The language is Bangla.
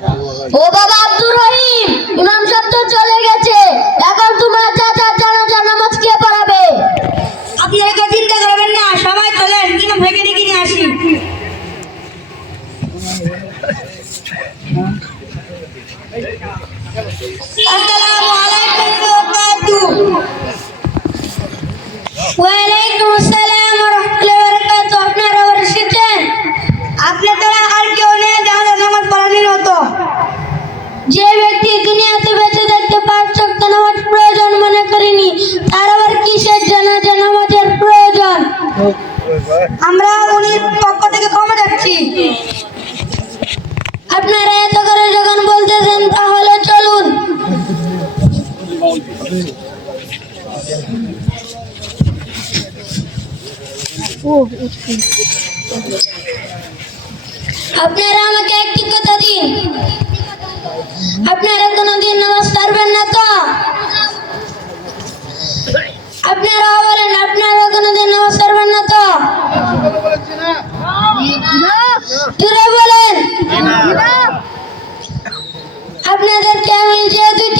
ও বাবা আব্দুর রহিম, ইমাম সাহেব তো চলে গেছে, এখন তোমার চাচার জানাজা নামাজ কে পড়াবে? আপনি একা চিন্তা করবেন না, সবাই চলেন ইমাম ভাইকে ডেকে নিয়ে আসি। আসসালামু আলাইকুম ওয়া বারাকাতুহু। ওয়া আলাইকুম আসসালাম ওয়া রাহমাতুল্লাহি ওয়া বারাকাতুহু। আপনারা আবার এসেছেন? আপনি তো আর কেউ নেই জানাজা নামাজ পড়ানোর মতো। যে ব্যক্তি দুনিয়াতে বেঁচে থাকতে 5 ওয়াক্ত নামাজ প্রয়োজন মনে করেনি, তার আবার কিসের জানাজা নামাজের প্রয়োজন? আমরা উনির পক্ষ থেকে ক্ষমা যাচ্ছি। আপনারা এত করে যখন বলতেছেন তাহলে চলুন। আপনারা আমাকে একটি কথা দিন, আপনারা কোনোদিন নামাজ ছাড়বেন না তো? আপনারা বলেন, আপনারা কোনোদিন নামাজ ছাড়বেন না তো? জোরে বলেন। আপনাদেরকে আমি যে দুইটি